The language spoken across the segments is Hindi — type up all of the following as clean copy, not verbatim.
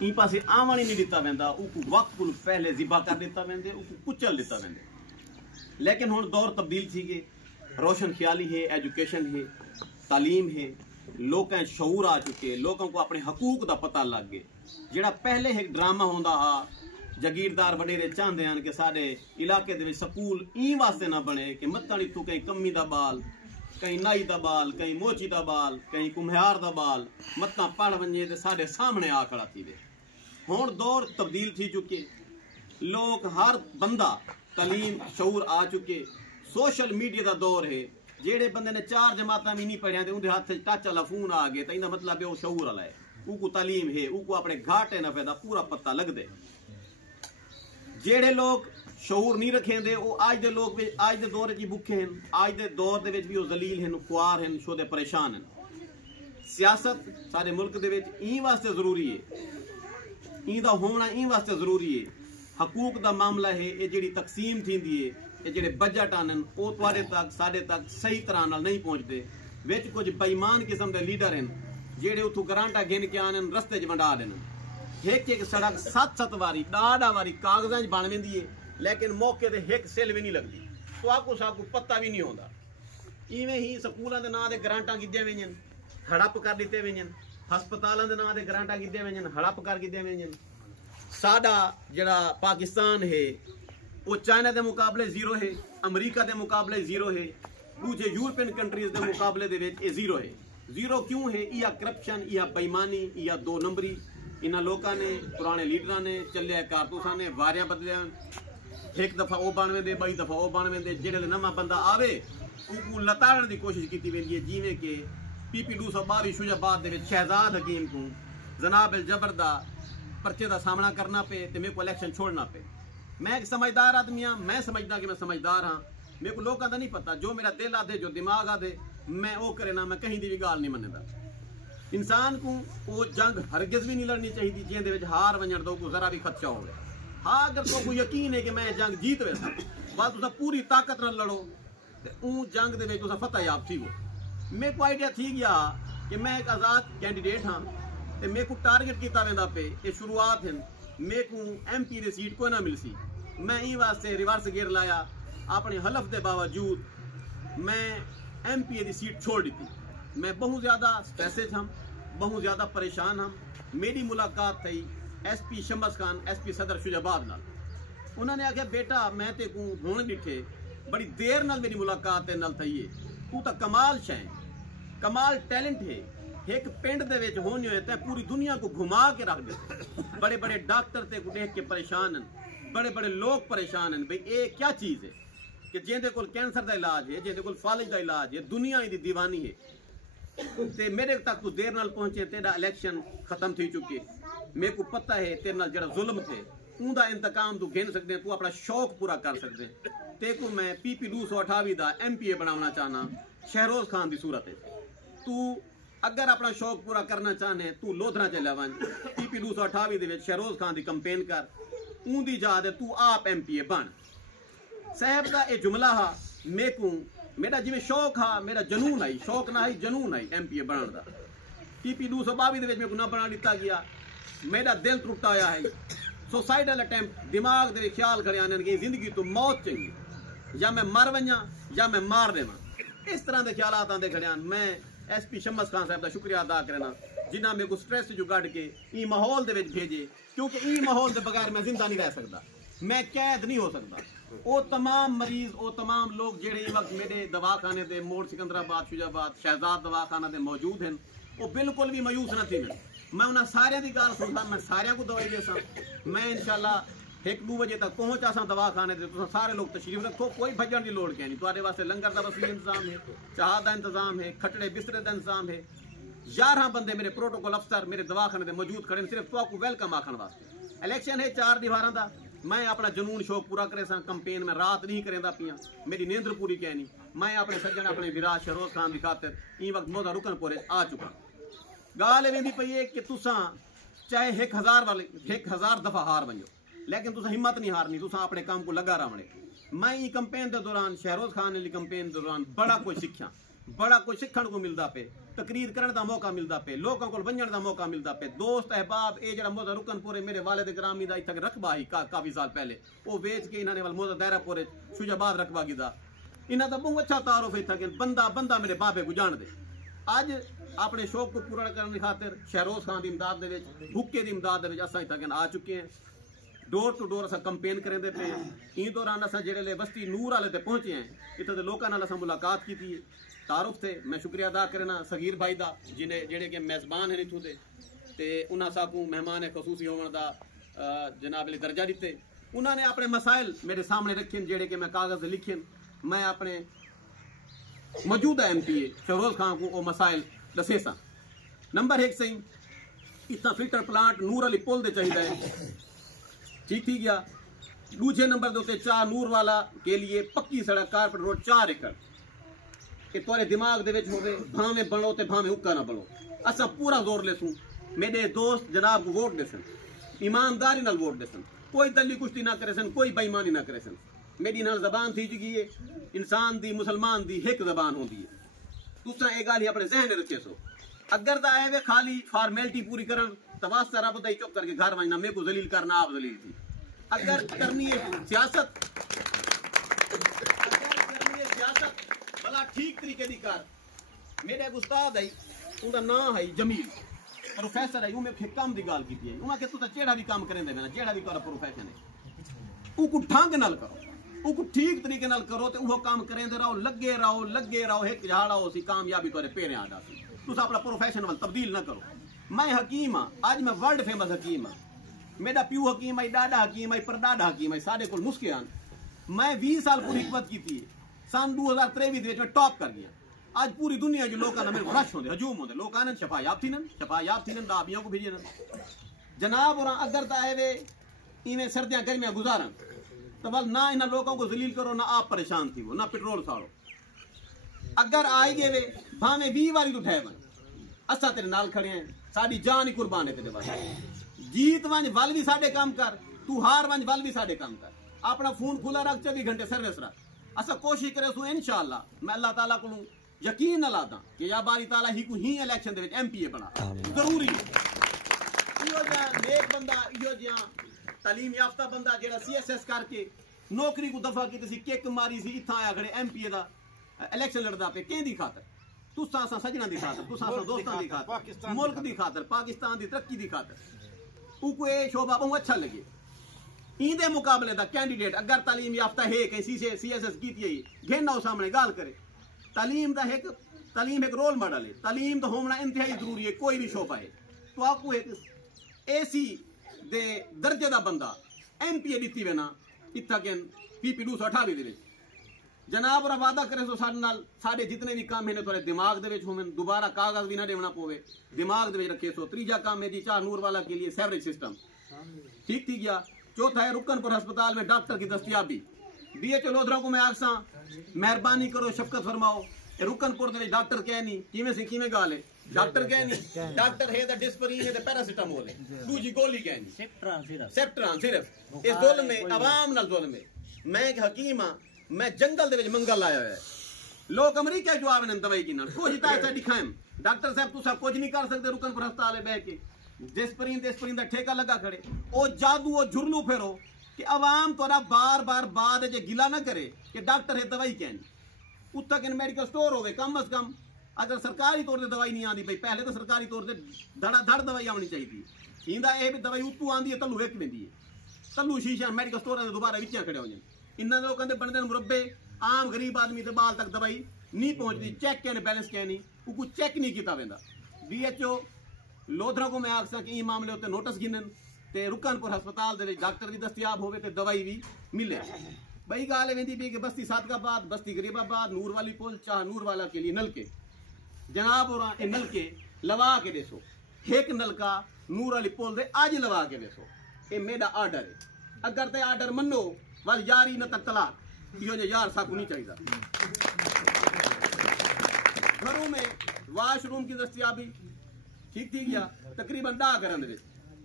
ई पासे आवन ही नहीं दिता वेंदा, उनको वक्त को पहले जिबा कर दिता वेंदे, उनको कुचल दिता वेंदे। लेकिन हुण दौर तब्दील थी गए, रोशन ख्याली है, एजुकेशन है, तालीम है, लोगों शऊर आ चुके, लोगों को अपने हकूक का पता लग गए। जिहड़ा पहले एक ड्रामा होंदा हा, जागीरदार वडेरे चाहते हैं कि साडे इलाके दे विच स्कूल ई वास्ते ना बने कि मत्ता तू कहीं कमी दा बाल, कहीं नाई दा बाल, कहीं मोची दा बाल, कहीं कुम्हार दा बाल मत्ता पढ़ वंजे ते साडे सामने आ खड़ा थी वे। हुण दौर तब्दील थी चुके, लोग हर बंदा तालीम शऊर आ चुके, सोशल मीडिया का दौर है। जेड़े बंदे ने 4 जमाता भी नहीं पढ़िया तो उनके हाथ टच वाला फोन आ गया तो इनका मतलब है वो शऊर वाला है, उनको तालीम है, उनको अपने घाटे नफे का पूरा पता लगदे। जेड़े लोग शऊर नहीं रखेंदे वो आज दे लोग आज दे दौर की भुखे हैं, आज दे दौर दे विच भी वो जलील हैं, खुआर हैं, शोदे परेशान हैं। सियासत सारे मुल्क दे विच ई वास्ते जरूरी है, ई दा होना ई वास्ते जरूरी है। हकूक दा मामला है, ये जेड़ी तकसीम थींदी है, ये जेड़े बजट आनन वो तुहाडे तक साडे तक सही तरह नाल नहीं पहुंचते। विच कुछ बेईमान किस्म दे लीडर हैं जेड़े उथों ग्रांटा गिन के आनन रस्ते च वंडा देन। एक सड़क 7-7 वारी डाढ़ा वारी कागजां च बन वेंदी है, लेकिन मौके ते एक सिल भी नहीं लगती, तो आपको साकू पता भी नहीं होता। इवें ही स्कूलों के नाम से ग्रांटा कीतियां वेंदियां, हड़प कर दिते वेंदियां, हस्पतालों के नाम से ग्रांटा कीतियां वेंदियां, हड़प कर कीतियां वेंदियां। साडा जिहड़ा पाकिस्तान है वो चाइना के मुकाबले 0 है, अमरीका के मुकाबले 0 है, दूजे यूरोपियन कंट्रीज के मुकाबले दे विच 0 है। 0 क्यों है? या करप्शन, या बेईमानी, या 2 नंबरी। इन्होंने लोगों ने, पुराने लीडर ने चलिया कारतूसा ने वारिया बदलिया, एक दफा वो बन वेंदे, 2 दफा वो बन वेंदे। जेड़े नवा बंदा आवे उनको लताड़न की कोशिश की वेंदी है, जिवें कि PP 222 शुजाबाद दे विच शहजाद हकीम को जनाब अल जबर दा पर्चे का सामना करना पे तो मेरे को इलेक्शन छोड़ना पे। मैं एक समझदार आदमी हाँ, मैं समझदा कि मैं समझदार हाँ, मेरे को लोगों का नहीं पता, जो मेरा दिल आदे, जो दिमाग आदे, मैं वो करे ना, मैं कहीं की भी गाल नहीं मनदा। इंसान को वो जंग हरगिज भी नहीं लड़नी चाहिए जिंदे विच हार वंजण दा को जरा भी खदशा हो। हाँ, अगर तो कोई यकीन है कि मैं जंग जीत वैसा बस तुसा पूरी ताकत नाल लड़ो तो ऊ जंग दे विच तुसा फतह याब थी हो। मेरे को आइडिया थी गया कि मैं एक आज़ाद कैंडीडेट हाँ, तो मेरे को टारगेट किया वेंदा पे, ये शुरुआत है, मेरे को MP की सीट कोई ना मिल सी। मैं ई वास्ते रिवर्स गियर लाया, अपने हलफ के बावजूद मैं MP की सीट छोड़ दी थी। मैं बहुत ज़्यादा स्ट्रेस हम, बहुत ज़्यादा परेशान हम। मेरी मुलाकात थी SP शमस खान, SP सदर शुजाबाद नाल। उन्होंने आख्या बेटा मैं ते को हुण डिठे, बड़ी देर नाल मेरी मुलाकात ते नाल थई है, तू तो कमाल शै, कमाल टैलेंट है, एक पिंड दे विच होने होए ते पूरी दुनिया को घुमा के रख दे। बड़े बड़े डॉक्टर ते को देख के परेशान हैं, बड़े बड़े लोग परेशान हैं, भाई ये क्या चीज़ है कि जिंदे कोल कैंसर का इलाज है, जिंदे कोल फालिज का इलाज है, दुनिया दी दीवानी है, ते मेरे तक तू देर नाल पहुंचे, तेरा इलेक्शन खत्म थी चुके। मेरे को पता है तेरे नाल जड़ा जुल्म थे उनका इंतकाम तू गिन सकते, तू अपना शौक पूरा कर सकते। ते को मैं PP 228 का MPA बनाना चाहना शहरोज खान की सूरत है। तू अगर अपना शौक पूरा करना चाहने तू लोधरा चला वन, PP 228 दे शहरोज खान की कंपेन कर, ऊंदी जा दे, तू आप MPA बन। साहब का यह जुमला हा, मेरे को मेरा जिमें शौक हा, मेरा जनून आई, शौक ना आई जनून आई MPA बनने का। PP 222 मेरे को ना बना दिता गया, मेरा दिल टुटाया है। सुसाइडल अटैम्प्ट, दिमाग दे ख्याल खड़े आने की जिंदगी तो मौत चाहिए, या मैं मर वजा या मैं मार देवा, इस तरह के ख्याल आते खड़े। मैं SP शमस खान साहब का शुक्रिया अदा करना जिन्हें मेरे को स्ट्रेस जो कढ़ के ई माहौल दे विच भेजे, क्योंकि ई माहौल के बगैर मैं जिंदा नहीं रह सकता, मैं कैद नहीं हो सकता। वो तमाम मरीज, वो तमाम लोग जेड़े इस वक्त मेरे दवाखाने दे मोड़ सिकंदराबाद, शुजाबाद, शहजाद दवाखाना दे मौजूद हैं, वो बिल्कुल भी मायूस न थी। मैं उन्हें सारे की गाल सुनता, मैं सारे को दवाई दे सा। मैं इंशाल्लाह 1-2 बजे तक पहुंचा सा दवाखाने से, तुम सारे लोग तशरीफ रखो, कोई भजन की लोड़ नहीं। तुम्हारे वास्ते लंगर का वसी इंतजाम है, चाह का इंतजाम है, खटड़े बिस्तरे का इंतजाम है। 11 बंदे मेरे प्रोटोकॉल अफसर मेरे दवाखाने में मौजूद खड़े, सिर्फ तो वेलकम आखन वास्ते। इलेक्शन है 4 दीवारों का, मैं अपना जनून शौक पूरा करे सा, कंपेन में रात नहीं करेंदा पिया, मेरी नींद पूरी कहनी। मैं अपने सज्जन अपने विराज शहरोज खान की खातिर ई वक्त मोदा रुकनपुर आ चुका। गाल वेंदी पई है कि तुसा चाहे 1000 दफा हार बनो, लेकिन तुसा हिम्मत नहीं हारनी, तुसा अपने काम को लगा रहा। मैं ई कंपेन के दौरान, शहरोज खान ने कंपेन के दौरान बड़ा कुछ सीखा। बड़ा कुछ सीखने को मिलता पे, तकरीर करने का मौका मिलता पे, लोगों को वंजन का मौका मिलता पे। दोस्त अहबाब ये जरा मोजा रुकनपुरे मेरे वालिद ग्रामी दा इत्थे रकबा ही काफी साल पहले वो बेच के इन्होंने वाल मोजा दायरापुरे शुजाबाद रकबा गिदा। इन्हों का बहुत अच्छा तारुफ है कि बंदा बंदा मेरे बाबे को जान दे। अज अपने शौक को पूरा करने खातिर शहरोज खान की इमदाद दे विच, हुक्के की इमदाद दे विच असां इत्थे आ चुके हैं। डोर टू डोर असां कैंपेन करेंदे पे हैं। इन दौरान असां जेड़े बस्ती नूर वाले ते पहुंचे हैं, इत्थे दे लोकां नाल असां मुलाकात की थी, तारुफ थे। मैं शुक्रिया अदा करना सगीर भाई दा जिन्हें जेड़े के मेजबान हैं इत्थों दे ते उन्हां साकू मेहमान खसूसी होने दा जनाब ले दर्जा दिते। उन्होंने अपने मसाइल मेरे सामने रखे जेड़े के मैं कागज लिखे। मैं अपने मौजूदा MPA शहरोज खान को वो मसाइल दसे सा। नंबर 1 सही इतना फिल्टर प्लांट नूर अली पुल दे चाहिए है, ठीक थी गया। दूसरे नंबर के उत्ते 4 नूर वाला के लिए पक्की सड़क कारपेट रोड 4 एकड़ कि तुरे दिमाग दे विच होवे, भावे बनो ते भावे हुक्का ना बनो। असा पूरा जोर लेसूं, मेरे दोस्त जनाब को वोट देसन, ईमानदारी नाल वोट देसन, कोई दली कुश्ती ना करे सन, कोई बेईमानी ना करे सन। मेरी नाल जबान थी चुकी है, इंसान दी मुसलमान दी एक जबान होती है। दूसरा एक गाल ही अपने जहन रखे सो, अगर दा आए वे खाली फॉर्मेलिटी पूरी करन तो वास्ता रब दा चुप करके घर वजना, मेरे को जलील करना आप जलील थी। अगर करनी है सियासत भला ठीक तरीके दी कर। मेरे एक उस्ताद है, उनका नाम है जमील, प्रोफेसर है, उन्हें काम की गाल की है। उन्हें तू जेड़ा भी काम करेंदे ना, जेड़ा भी तेरा प्रोफेशन है उको ढंग नाल करो, उको ठीक तरीके नाल करो ते वो काम करेंदे रहो, लगे रहो एक झाड़ा हो सी कामयाबी तेरे पेरे आ जाती। तुस अपना प्रोफेशन वाल तब्दील ना करो। मैं हकीम हाँ, आज मैं वर्ल्ड फेमस हकीम हाँ। मेरा प्यू हकीम है, डाडा हकीम है, परडाडा हकीम है, साढ़े को नुस्खे आन। मैं 20 साल पूरी हिकमत की थी, सन 2023 में टॉप कर गया। आज पूरी दुनिया जो लोग मेरे को रश होंगे, हजूम होंगे, लोग आनंद शफायाब थी दाबियों को भेजे जनाब। और अगर ताए वे इवें सर्दियां गर्मियां गुजारन तो बल ना इन लोगों को जलील करो, ना आप परेशान थी वो, ना पेट्रोल साड़ो। अगर आई गए वे भावे 20 बारी तो ठहर असा तेरे नाल खड़े हैं, साड़ी जान ही कुर्बान है तेरे पास। जीत वंज वल भी साडे काम कर, तू हार वंज वल भी साडे काम कर। अपना फोन खुला रख, 24 घंटे सर्विस रख। असा कोशिश करे सो इंशाअल्लाह मैं अल्लाह ताला को यकीन न लादा कि या बारी ताला ही को ही इलेक्शन दे विच MPA बना जरूरी है। इहो जा नेक बंदा, इहो जा तालीम याफ्ता बंदा जेड़ा CSS करके नौकरी को दफा की सी, किक मारी सी, इत्थां आया खड़े MPA दा इलेक्शन लड़दा पे केंदी खातर? तुसां असां सजना दी खातर, तुसां असां दोस्तां दी खातर, मुल्क दी खातर, पाकिस्तान दी तरक्की दी खातर। उको ए शोभा बहुत अच्छा लगे। इंदे मुकाबले दा कैंडिडेट अगर तालीम याफ्ता है कहीं CSS की थी घेना हो सामने गाल करे। तालीम एक रोल मॉडल है, तालीम तो होना इंतहाई जरूरी है। कोई भी शोभा है तो आपको एक AC दे दर्जे दा बंदा MPA दिती वे ना इत्था के PP 228 दे विच जनाब और वादा करे सो साडे नाल साडे जितने भी काम है थोड़े दिमाग दे विच होवन, दोबारा कागज भी ना देना पवे, दिमाग दे विच रखे सो। तीजा काम है जी 4 नूर वाला के लिए सेवरेज सिस्टम, ठीक थी गया। चौथा है रुकनपुर अस्पताल में डॉक्टर की दस्तियाबी। BHO लोधरा को मैं आखसा मेहरबानी करो, शफकत फरमाओ, रुकनपुर दे डॉक्टर कह नहीं किवें से किवें गाल है, डॉक्टर कह नहीं, डॉक्टर है द डिस्परीन है द पैरासिटामोल है, दूजी गोली कह नहीं, सेप्ट्रान सिर्फ। इस जुल्म में अवाम नाल जुल्म है। मैं एक हकीम हां, मैं जंगल दे विच मंगल लाया है। लोग अमरीका जो आवे न दवाई की नाल कुछ ता ऐसा दिखाएं डॉक्टर साहब तुसा कुछ नहीं कर सकते रुकनपुर अस्पताल में बैठ के डिस्परीन दा ठेका लगा खड़े। ओ जादू ओ झुरलू फेरो कि अवाम तोरा बार बार बाद जे गिला ना करे कि डॉक्टर है दवाई कहनी। उत्तक इन मेडिकल स्टोर होवे कम अज कम, अगर सरकारी तौर पर दवाई नहीं आती भाई, पहले तो सरकारी तौर पर धड़ाधड़ दवाई आनी चाहिए। इंदा यह भी दवाई उत्तू आती है, तलू एक वेंदी है, तलू शीशा मेडिकल स्टोर के दोबारा विच खड़े हो जाए। इन्होंने लोगों के बनते मुरब्बे, आम गरीब आदमी के बाल तक दवाई नहीं पहुंचती, चेक कहने बैलेंस कहनी वो चेक नहीं किया वेंदा। BHO लोधरा को मैं आखसा कि मामले उत्ते नोटिस गिनन ते रुकनपुर अस्पताल दे डॉक्टर भी दस्तियाब होवे ते दवाई भी मिले। बई गाल वेंदी भी कि बस्ती सादकाबाद, बस्ती गरीबाबाद, नूर वाली पुल, चाह नूर वाला के लिए नलके जनाब और नलके लवा के देसो। एक नलका नूर वाली पुल दे आज लवा के देसो, ये मेरा आर्डर है। अगर ते आर्डर मनो वाल यारी न तक तलाक, यो यार साकू नहीं चाहिए। घरों में वाशरूम की दस्तियाबी ठीक थी गया तकरीबन 10 घरों में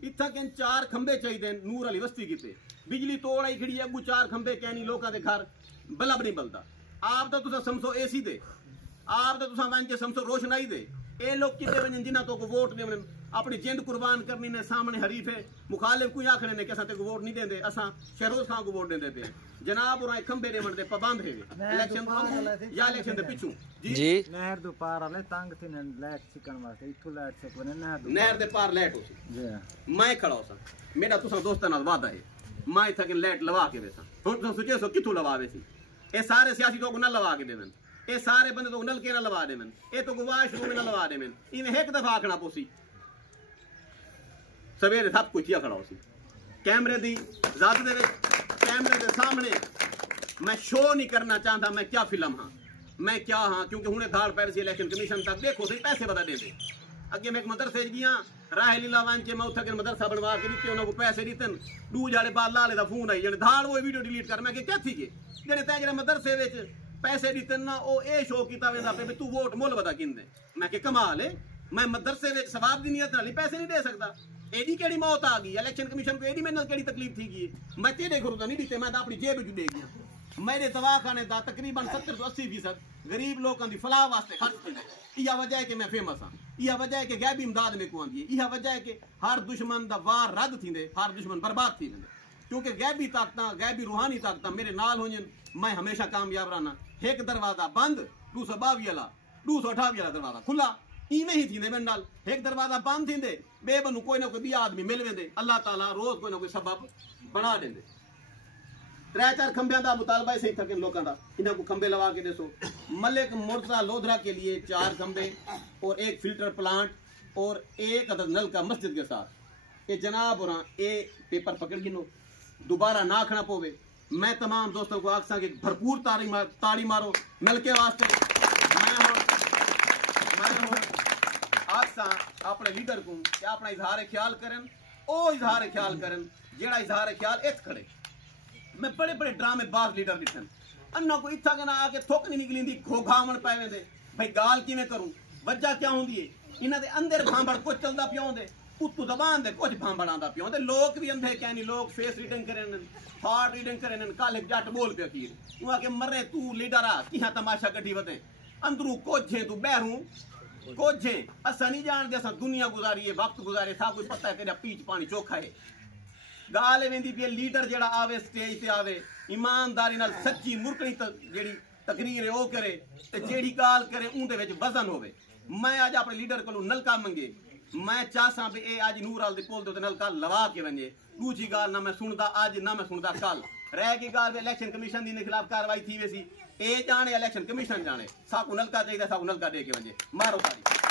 इत्था के 4 खंबे चाहिए नूर वाली बस्ती की पे बिजली तोड़ आई खड़ी अगू 4 खंबे कहनी लोगों के घर बल्ब नहीं बलता। आप तो तुसा समझो AC दे आप तो तुसा वन के समसो रोशनाई दे ए लोग किते वजन जिन्ना तो को वोट दे अपनी जिंद कुर्बान करनी ने सामने हरीफ है मुखालिफ कोई आखने ने कि असा ते को वोट नहीं देंदे असा शहरोज खान को वोट देंदे पे जनाब और खंबे ने मनदे पाबंद है इलेक्शन या इलेक्शन दे पिछू जी नहर दो पार वाले तंग थी ने लाइट सिकन वास्ते इथु लाइट से कोने नहर दे पार लाइट होसी जी मैं खड़ा होसा मेरा तुसा दोस्तां नाल वादा है मैं इथा के लाइट लवा के वेसा हुन तुसा सोचे सो किथु लवावे सी ए सारे सियासी तो को न लवा के देवन ए सारे बंदे तो नल के न लवा देवन ए तो वाश रूम न लवा देवन इने एक दफा आखना पोसी सवेरे सब कुछ खड़ा हो सी कैमरे दी जात दे कैमरे के सामने मैं शो नहीं करना चाहता मैं क्या फिल्म हाँ मैं क्या हाँ क्योंकि हुने धाड़ पैर से इलेक्शन कमीशन तक देखो सही पैसे बता दे अगे मैं एक मदरसे गया राह लीला वन चे मैं उठा के मदरसा बनवा के दिते उन्होंने पैसे दितन दू जाले बाद लाले दा फोन आई जने धाड़ वो वीडियो डिलीट कर मैं क्या थी के जने तै जने मदरसे विच पैसे दितन ना ओ ए शो कीता वेंदा पे तू वोट मुल बता किंदे मैं के कमाल है मैं मदरसे विच सवाब दी नियत नाल पैसे नहीं दे सकता एडी केड़ी मौत आ गई इलेक्शन कमीशन को एडी मेरे नाल केड़ी तकलीफ थी गई मैं तेरे घरों तो नहीं दीते मैं तो अपनी जेब विच दे गया मेरे दवाखाने दा तकरीबन 70 से 80% गरीब लोगों की फलाह वास्ते खर्च किया यह वजह है कि मैं फेमस हाँ यह वजह है कि गैबी इमदाद में को आंदी है यह वजह है कि हर दुश्मन दा वार रद्द थींदे हर दुश्मन बर्बाद थी वेंदे क्योंकि गैबी ताकत गैबी रूहानी ताकत मेरे नाल होजन मैं हमेशा कामयाब रहना एक दरवाजा बंद 222 वाला 228 वाला दरवाजा खुला इवें ही थींदे मेरे नाल एक दरवाजा बंद थींदे बेबनु कोई ना कोई भी आदमी मिल वेंदे अल्लाह ताला रोज कोई ना कोई सबब बना देंदे 3-4 खंबे का मुतालबा सही था लोगों का इन्हें को खंबे लगा के देखो मलिक मुर्तजा लोधरा के लिए 4 खंबे और 1 फिल्टर प्लांट और 1 अदद नल का मस्जिद के साथ ये जनाब और ये पेपर पकड़ गिनो दोबारा ना आखना पोवे मैं तमाम दोस्तों को आखसा कि भरपूर ताड़ी मारो नल के वास्ते मैं आखसा अपने लीडर को कि अपना इजहार ख्याल करन ओ इजहार ख्याल करन जेड़ा इजहार ख्याल इथ खड़े मैं बड़े बड़े ड्रामे बाज लीडर दिखन अन्ना को इत्था के ना आके थोक नहीं निकलिंदी घोघावण पावे दे भाई गाल किवें करूं वजह क्या होंदी है इन्हां दे अंदर भांबड़ कुछ चलदा पियो दे उत्तू दबान दे कुछ भांबड़ आंदा पियो दे लोग भी अंधे क्या नहीं लोग फेस रीडिंग करन थॉट रीडिंग करन काले जट बोल पे अखीर तू आके मरे तू लीडर आ किहां तमाशा कड्डी वते अंदरू कोझे तू बहरू कोझे असा नहीं जानदे असा दुनिया गुजारी है वक्त गुजारे सा कोई पता है तेरा पीच पानी चोखा है गाल वेंदी पे लीडर जेड़ा आवे स्टेज पे आवे ईमानदारी नाल सच्ची मुरकनी जेड़ी तकरीर है ओ करे ते जेड़ी गाल करे उंदे विच वजन होवे मैं आज अपने लीडर कोलों नलका मंगे मैं चाहसा भी ए आज नूराल दे पुल दे नलका लवा के वंजे दूजी गाल ना मैं सुनदा आज ना मैं सुनदा कल रह गई गाल इलेक्शन कमीशन दी खिलाफ कार्रवाई थी वैसी ए जाने इलेक्शन कमीशन जाने साकू नलका चाहिए साकू नलका दे के वंजे मारो ताली